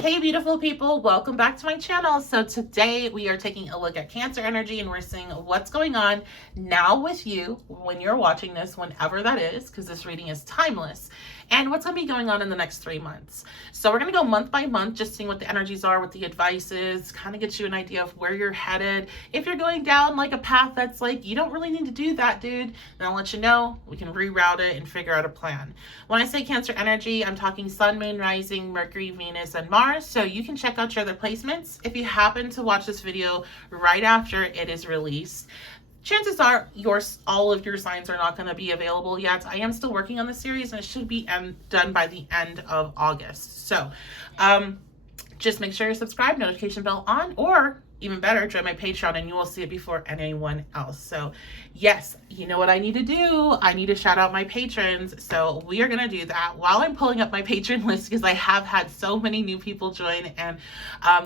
Hey beautiful people, welcome back to my channel. So today we are taking a look at Cancer energy and we're seeing what's going on now with you when you're watching this, whenever that is, because this reading is timeless, and what's going to be going on in the next 3 months. So we're going to go month by month, just seeing what the energies are, what the advice is, kind of get you an idea of where you're headed. If you're going down like a path that's like, you don't really need to do that, dude, then I'll let you know. We can reroute it and figure out a plan. When I say Cancer energy, I'm talking Sun, Moon, Rising, Mercury, Venus, and Mars. So you can check out your other placements. If you happen to watch this video right after it is released, chances are all of your signs are not going to be available yet. I am still working on the series and it should be done by the end of August. So just make sure you're subscribed, notification bell on, or even better, join my Patreon and you will see it before anyone else. So yes, you know what I need to do? I need to shout out my patrons. So we are going to do that while I'm pulling up my patron list, because I have had so many new people join and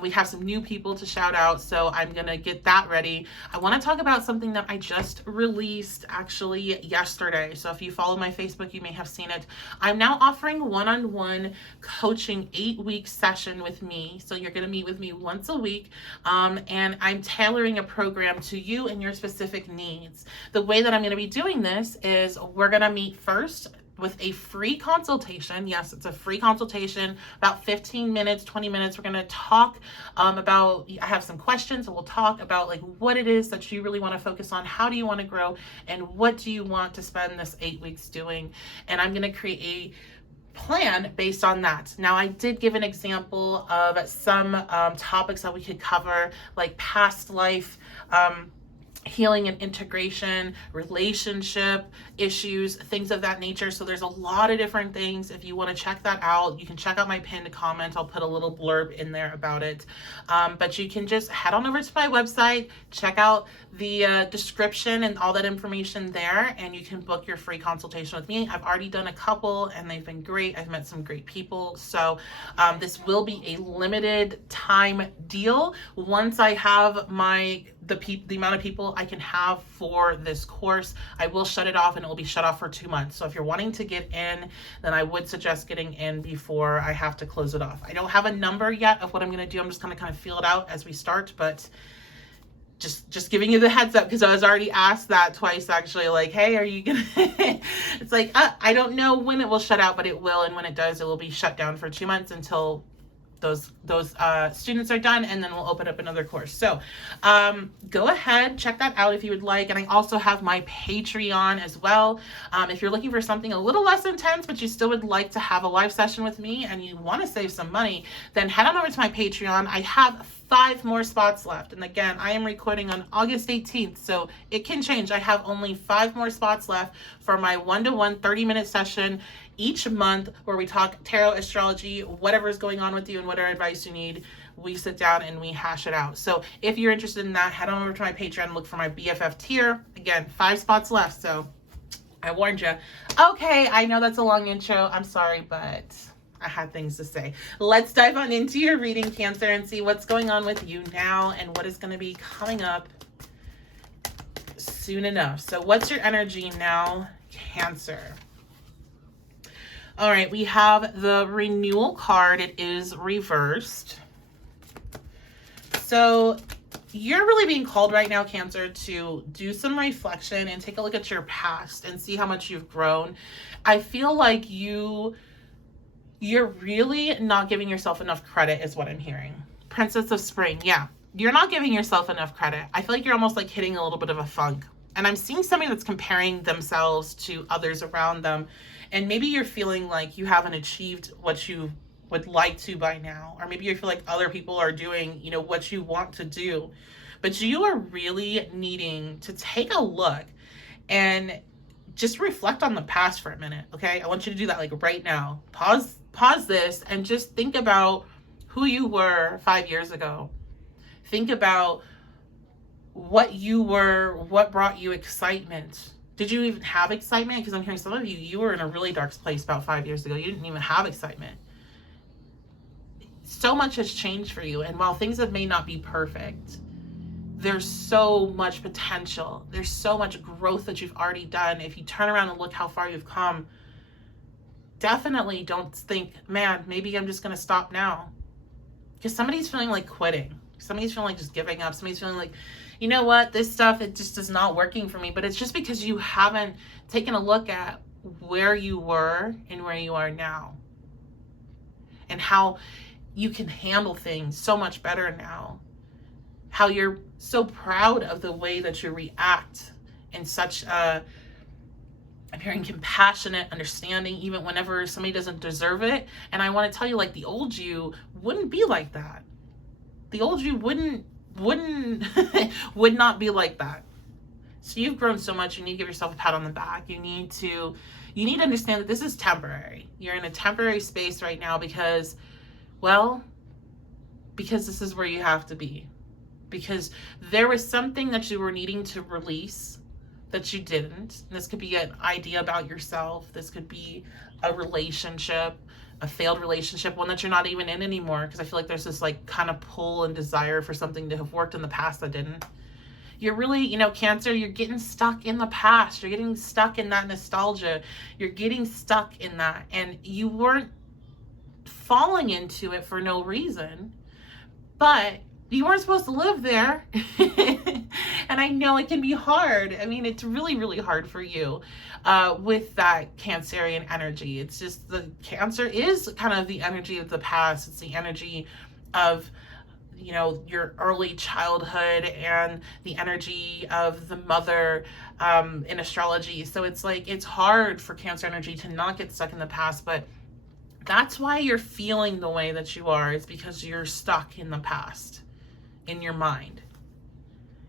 we have some new people to shout out. So I'm going to get that ready. I want to talk about something that I just released actually yesterday. So if you follow my Facebook, you may have seen it. I'm now offering one-on-one coaching 8-week session with me. So you're going to meet with me once a week. And I'm tailoring a program to you and your specific needs. The way that I'm going to be doing this is we're going to meet first with a free consultation. Yes, it's a free consultation, about 15 minutes, 20 minutes. We're going to talk about, I have some questions and we'll talk about like what it is that you really want to focus on. How do you want to grow and what do you want to spend this 8 weeks doing? And I'm going to create a plan based on that. Now, I did give an example of some topics that we could cover, like past life, healing and integration, relationship issues, things of that nature. So there's a lot of different things. If you want to check that out, you can check out my pinned comment. I'll put a little blurb in there about it. But you can just head on over to my website, check out the description and all that information there, and you can book your free consultation with me. I've already done a couple and they've been great. I've met some great people. So this will be a limited time deal. Once I have the amount of people I can have for this course, I will shut it off and it will be shut off for 2 months. So if you're wanting to get in, then I would suggest getting in before I have to close it off. I don't have a number yet of what I'm going to do. I'm just going to kind of feel it out as we start, but just giving you the heads up, because I was already asked that twice actually, like, hey, are you gonna it's like, I don't know when it will shut out, but it will, and when it does, it will be shut down for 2 months until those students are done, and then we'll open up another course. So go ahead, check that out if you would like. And I also have my Patreon as well. If you're looking for something a little less intense, but you still would like to have a live session with me and you want to save some money, then head on over to my Patreon. I have 5 more spots left. And again, I am recording on August 18th, so it can change. I have only 5 more spots left for my 1-to-1 30-minute session each month, where we talk tarot, astrology, whatever is going on with you and whatever advice you need. We sit down and we hash it out. So if you're interested in that, head on over to my Patreon, look for my BFF tier. Again, 5 spots left, so I warned you. Okay, I know that's a long intro. I'm sorry, but I had things to say. Let's dive on into your reading, Cancer, and see what's going on with you now and what is going to be coming up soon enough. So what's your energy now, Cancer? All right, we have the renewal card. It is reversed. So you're really being called right now, Cancer, to do some reflection and take a look at your past and see how much you've grown. I feel like you're really not giving yourself enough credit is what I'm hearing. Princess of Spring. Yeah, you're not giving yourself enough credit. I feel like you're almost like hitting a little bit of a funk. And I'm seeing somebody that's comparing themselves to others around them. And maybe you're feeling like you haven't achieved what you would like to by now. Or maybe you feel like other people are doing, what you want to do. But you are really needing to take a look and just reflect on the past for a minute, okay? I want you to do that like right now. Pause this and just think about who you were 5 years ago. Think about what you were, what brought you excitement. Did you even have excitement? Because I'm hearing some of you were in a really dark place about 5 years ago. You didn't even have excitement. So much has changed for you. And while things may not be perfect, there's so much potential. There's so much growth that you've already done. If you turn around and look how far you've come, definitely don't think, man, maybe I'm just going to stop now. because somebody's feeling like quitting. Somebody's feeling like just giving up. Somebody's feeling like, you know what, this stuff, it just is not working for me. But it's just because you haven't taken a look at where you were and where you are now, and how you can handle things so much better now. How you're so proud of the way that you react in such a, I'm hearing compassionate, understanding, even whenever somebody doesn't deserve it. And I want to tell you, like, the old you wouldn't be like that. The old you wouldn't would not be like that. So you've grown so much. You need to give yourself a pat on the back. You need to understand that this is temporary. You're in a temporary space right now because this is where you have to be. Because there was something that you were needing to release that you didn't. And this could be an idea about yourself. This could be a relationship, a failed relationship, one that you're not even in anymore. Because I feel like there's this like kind of pull and desire for something to have worked in the past that didn't. You're really, Cancer, you're getting stuck in the past. You're getting stuck in that nostalgia. You're getting stuck in that. And you weren't falling into it for no reason. But you weren't supposed to live there. And I know it can be hard. I mean, it's really, really hard for you with that Cancerian energy. It's just the Cancer is kind of the energy of the past. It's the energy of, your early childhood and the energy of the mother in astrology. So it's like, it's hard for Cancer energy to not get stuck in the past, but that's why you're feeling the way that you are. It's because you're stuck in the past in your mind.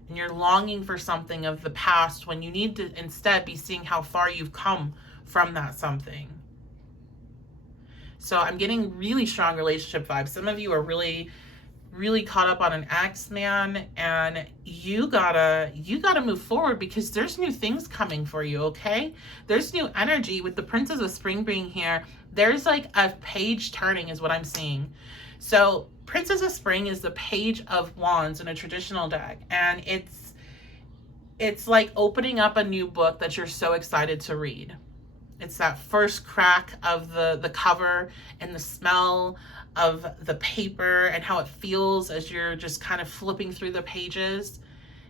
And you're longing for something of the past when you need to instead be seeing how far you've come from that something. So I'm getting really strong relationship vibes. Some of you are really, really caught up on an ex, man, and you gotta move forward because there's new things coming for you, okay? There's new energy with the Princess of Spring being here. There's like a page turning is what I'm seeing. So Princess of Spring is the Page of Wands in a traditional deck, and it's like opening up a new book that you're so excited to read. It's that first crack of the cover and the smell of the paper and how it feels as you're just kind of flipping through the pages.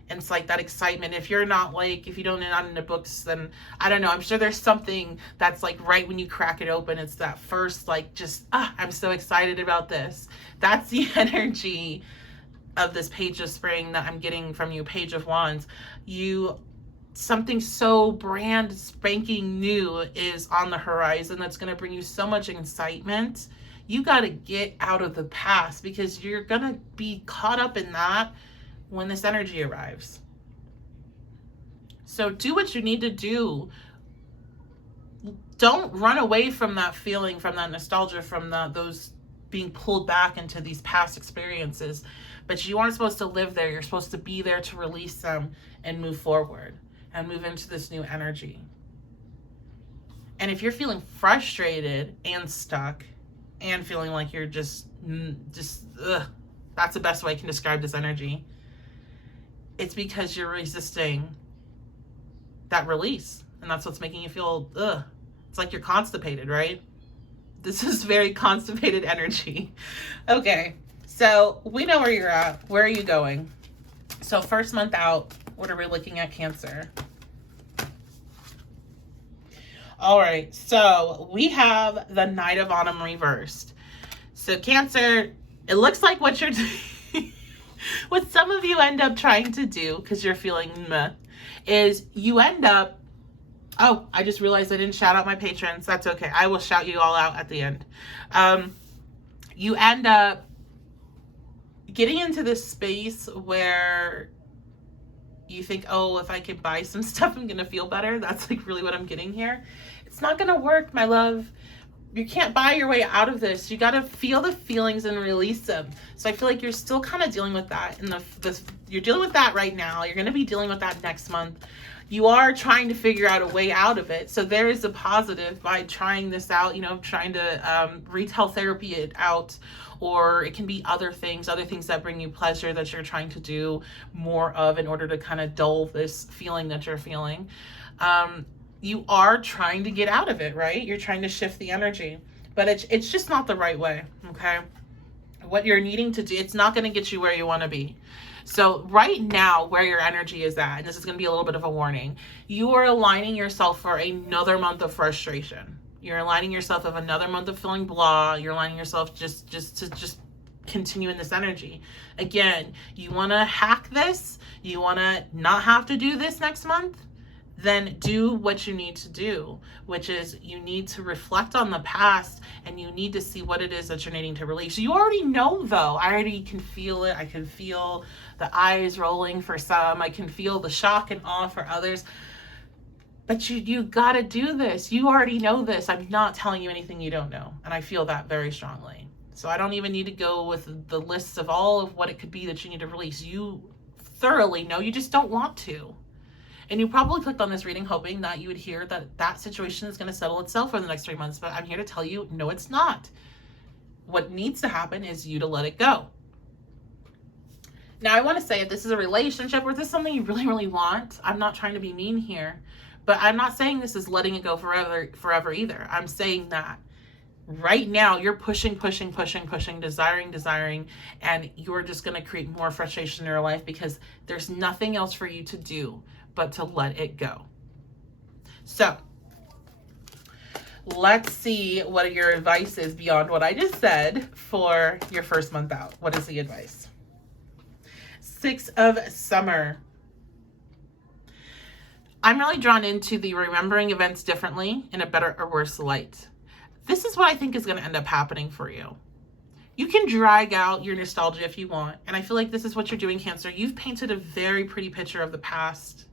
And it's like that excitement. If you're not into books, then I don't know. I'm sure there's something that's like right when you crack it open. It's that first like just, I'm so excited about this. That's the energy of this Page of Spring that I'm getting from you, Page of Wands. Something so brand spanking new is on the horizon that's going to bring you so much excitement. You got to get out of the past because you're going to be caught up in that when this energy arrives. So do what you need to do. Don't run away from that feeling, from that nostalgia, from those being pulled back into these past experiences. But you aren't supposed to live there. You're supposed to be there to release them and move forward and move into this new energy. And if you're feeling frustrated and stuck and feeling like you're that's the best way I can describe this energy. It's because you're resisting that release. And that's what's making you feel, It's like you're constipated, right? This is very constipated energy. Okay, so we know where you're at. Where are you going? So first month out, what are we looking at, Cancer? All right, so we have the Knight of Autumn reversed. So Cancer, it looks like what you're doing, what some of you end up trying to do, because you're feeling meh, is you end up, oh, I just realized I didn't shout out my patrons. That's okay. I will shout you all out at the end. You end up getting into this space where you think, oh, if I could buy some stuff, I'm going to feel better. That's like really what I'm getting here. It's not going to work, my love. You can't buy your way out of this. You got to feel the feelings and release them. So I feel like you're still kind of dealing with that. You're dealing with that right now. You're going to be dealing with that next month. You are trying to figure out a way out of it. So there is a positive by trying this out, trying to retail therapy it out, or it can be other things that bring you pleasure that you're trying to do more of in order to kind of dull this feeling that you're feeling. You are trying to get out of it, right? You're trying to shift the energy, but it's just not the right way, okay? what you're needing to do, it's not going to get you where you want to be. So right now, where your energy is at, and this is going to be a little bit of a warning, you are aligning yourself for another month of frustration. You're aligning yourself of another month of feeling blah. You're aligning yourself just to continue in this energy. Again, you want to hack this, you want to not have to do this next month, then do what you need to do, which is you need to reflect on the past and you need to see what it is that you're needing to release. You already know though. I already can feel it. I can feel the eyes rolling for some. I can feel the shock and awe for others. But you got to do this. You already know this. I'm not telling you anything you don't know. And I feel that very strongly. So I don't even need to go with the lists of all of what it could be that you need to release. You thoroughly know, you just don't want to. And you probably clicked on this reading hoping that you would hear that that situation is going to settle itself for the next 3 months. But I'm here to tell you, no, it's not. What needs to happen is you to let it go. Now, I want to say if this is a relationship or if this is something you really, really want, I'm not trying to be mean here. But I'm not saying this is letting it go forever either. I'm saying that right now you're pushing, desiring, and you're just going to create more frustration in your life because there's nothing else for you to do but to let it go. So let's see what your advice is beyond what I just said for your first month out. What is the advice? 6 of Summer. I'm really drawn into the remembering events differently in a better or worse light. This is what I think is going to end up happening for you. You can drag out your nostalgia if you want. And I feel like this is what you're doing, Cancer. You've painted a very pretty picture of the past.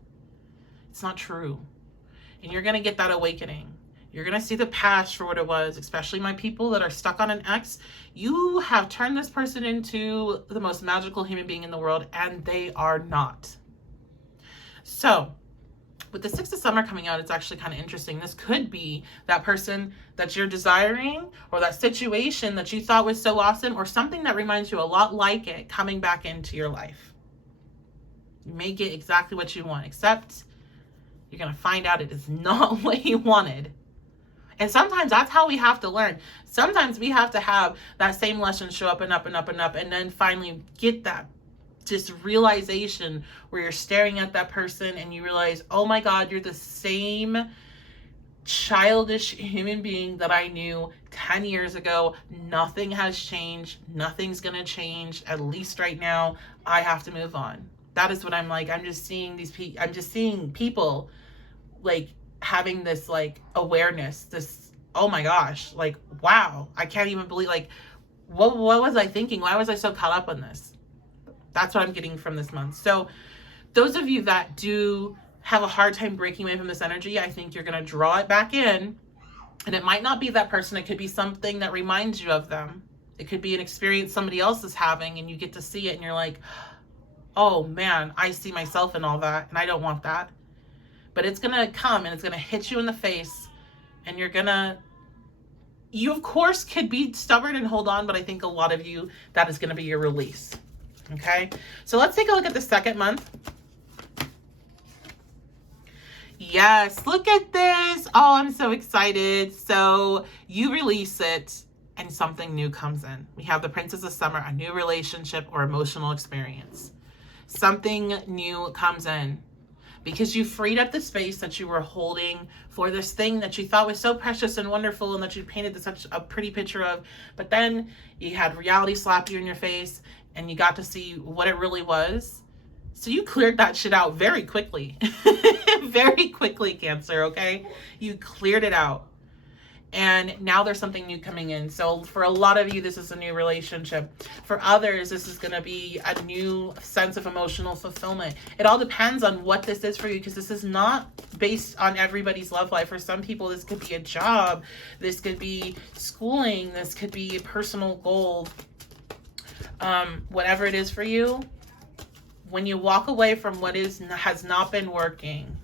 It's not true. And you're going to get that awakening. You're going to see the past for what it was, especially my people that are stuck on an ex. You have turned this person into the most magical human being in the world, and they are not. So, with the 6 of Summer coming out, it's actually kind of interesting. This could be that person that you're desiring or that situation that you thought was so awesome or something that reminds you a lot like it coming back into your life. You may get exactly what you want, except you're going to find out it is not what you wanted. And sometimes that's how we have to learn. Sometimes we have to have that same lesson show up and up and up and up and then finally get that just realization where you're staring at that person and you realize, oh my God, you're the same childish human being that I knew 10 years ago. Nothing has changed. Nothing's going to change. At least right now, I have to move on. That is what I'm like. I'm just seeing I'm just seeing people like having this like awareness, this, oh my gosh, like, wow, I can't even believe, like, what was I thinking? Why was I so caught up on this? That's what I'm getting from this month. So those of you that do have a hard time breaking away from this energy, I think you're going to draw it back in. And it might not be that person. It could be something that reminds you of them. It could be an experience somebody else is having and you get to see it and you're like, oh man, I see myself in all that and I don't want that. But it's going to come and it's going to hit you in the face and you of course could be stubborn and hold on, but I think a lot of you, that is going to be your release. Okay, so let's take a look at the second month. Yes, look at this. Oh, I'm so excited. So you release it and something new comes in. We have the Princess of Summer, a new relationship or emotional experience. Something new comes in because you freed up the space that you were holding for this thing that you thought was so precious and wonderful and that you painted such a pretty picture of, but then you had reality slap you in your face and you got to see what it really was. So you cleared that shit out very quickly. Very quickly, Cancer, okay? You cleared it out. And now there's something new coming in. So for a lot of you, this is a new relationship. For others, this is going to be a new sense of emotional fulfillment. It all depends on what this is for you, because this is not based on everybody's love life. For some people, this could be a job. This could be schooling. This could be a personal goal. Whatever it is for you, when you walk away from what has not been working,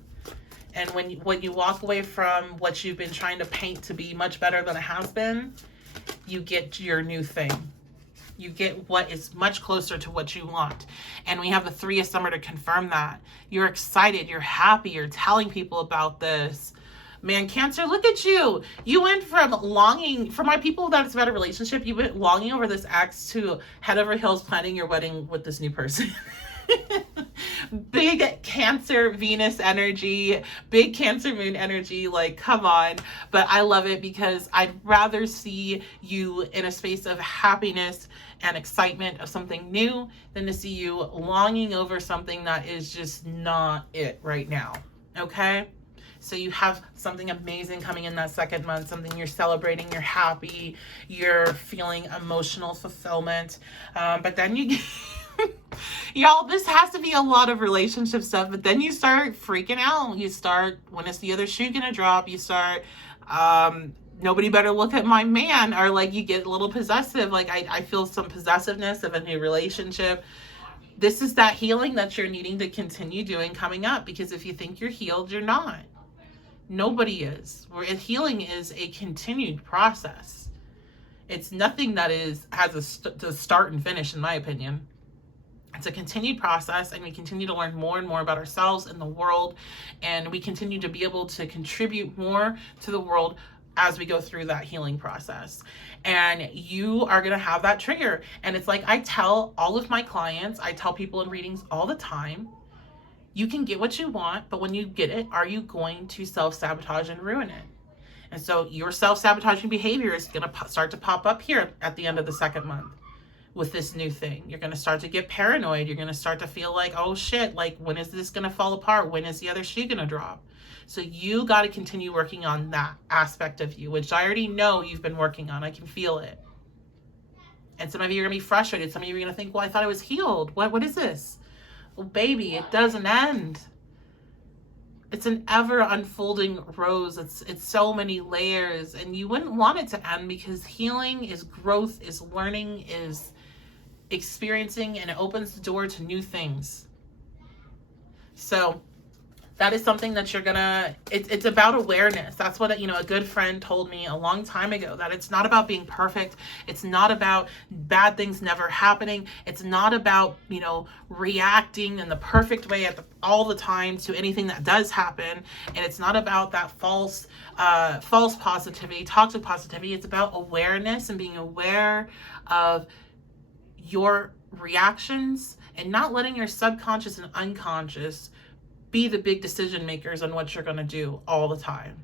and when you walk away from what you've been trying to paint to be much better than it has been, you get your new thing. You get what is much closer to what you want. And we have the 3 of Summer to confirm that. You're excited, you're happy, you're telling people about this. Man, Cancer, look at you. You went from longing, for my people that's about a relationship, you went longing over this ex to head over heels planning your wedding with this new person. Big Cancer Venus energy, big Cancer moon energy, like, come on. But I love it because I'd rather see you in a space of happiness and excitement of something new than to see you longing over something that is just not it right now. Okay? So you have something amazing coming in that second month, something you're celebrating, you're happy, you're feeling emotional fulfillment. But then you y'all, this has to be a lot of relationship stuff, but then you start freaking out. You start, when is the other shoe gonna drop? You start, nobody better look at my man, or like you get a little possessive. Like I feel some possessiveness of a new relationship. This is that healing that you're needing to continue doing coming up, because if you think you're healed, you're not. Nobody is. Healing is a continued process. It's nothing that has a start and finish, in my opinion. It's a continued process, and we continue to learn more and more about ourselves and the world, and we continue to be able to contribute more to the world as we go through that healing process. And you are going to have that trigger. And it's like I tell all of my clients, I tell people in readings all the time, you can get what you want, but when you get it, are you going to self-sabotage and ruin it? And so your self-sabotaging behavior is going to start to pop up here at the end of the second month with this new thing. You're going to start to get paranoid. You're going to start to feel like, oh shit, like when is this going to fall apart? When is the other shoe going to drop? So you got to continue working on that aspect of you, which I already know you've been working on. I can feel it. And some of you are going to be frustrated. Some of you are going to think, well, I thought I was healed. What is this? Well, baby, it doesn't end. It's an ever unfolding rose. It's so many layers, and you wouldn't want it to end, because healing is growth, is learning, is experiencing, and it opens the door to new things. So that is something that you're gonna, it's about awareness. That's what, a good friend told me a long time ago, that it's not about being perfect. It's not about bad things never happening. It's not about, reacting in the perfect way all the time to anything that does happen. And it's not about that false positivity, toxic positivity. It's about awareness and being aware of your reactions and not letting your subconscious and unconscious be the big decision makers on what you're going to do all the time.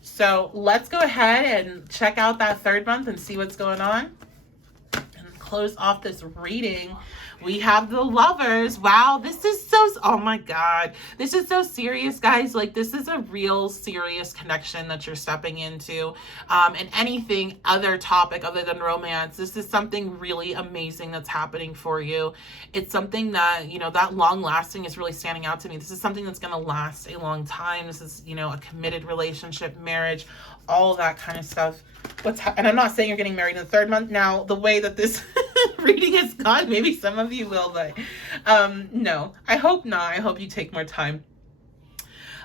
So let's go ahead and check out that third month and see what's going on. And close off this reading. We have the Lovers. Wow, this is so, oh my God. This is so serious, guys. Like, this is a real serious connection that you're stepping into. And anything other topic other than romance, this is something really amazing that's happening for you. It's something that, that long lasting is really standing out to me. This is something that's going to last a long time. This is, a committed relationship, marriage, all of that kind of stuff. And I'm not saying you're getting married in the third month. Now, the way that this reading has gone, maybe some of you will, but no, I hope not. I hope you take more time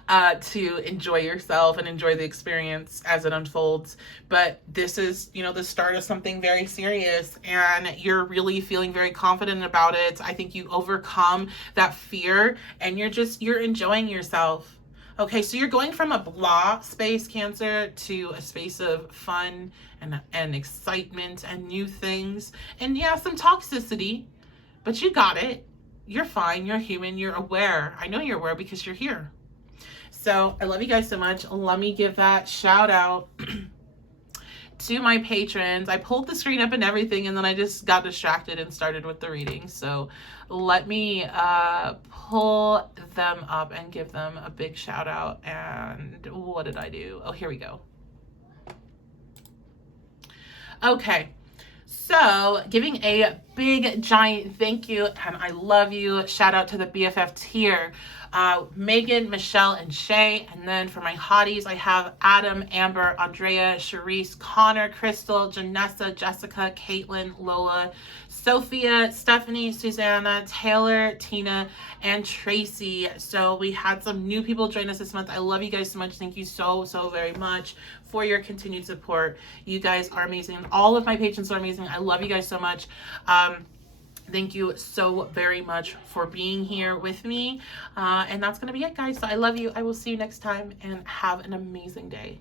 to enjoy yourself and enjoy the experience as it unfolds. But this is, the start of something very serious, and you're really feeling very confident about it. I think you overcome that fear, and you're enjoying yourself. Okay, so you're going from a blah space, Cancer, to a space of fun and excitement and new things. And yeah, some toxicity, but you got it. You're fine. You're human. You're aware. I know you're aware because you're here. So I love you guys so much. Let me give that shout out to my patrons. I pulled the screen up and everything, and then I just got distracted and started with the reading. So let me pull them up and give them a big shout out. And what did I do? Oh, here we go. Okay. So giving a big giant thank you and I love you. Shout out to the BFF tier. Megan, Michelle, and Shay. And then for my hotties, I have Adam, Amber, Andrea, Sharice, Connor, Crystal, Janessa, Jessica, Caitlin, Lola, Sophia, Stephanie, Susanna, Taylor, Tina, and Tracy. So we had some new people join us this month. I love you guys so much. Thank you so very much for your continued support. You guys are amazing. All of my patrons are amazing. I love you guys so much. Thank you so very much for being here with me. And that's going to be it, guys. So I love you. I will see you next time, and have an amazing day.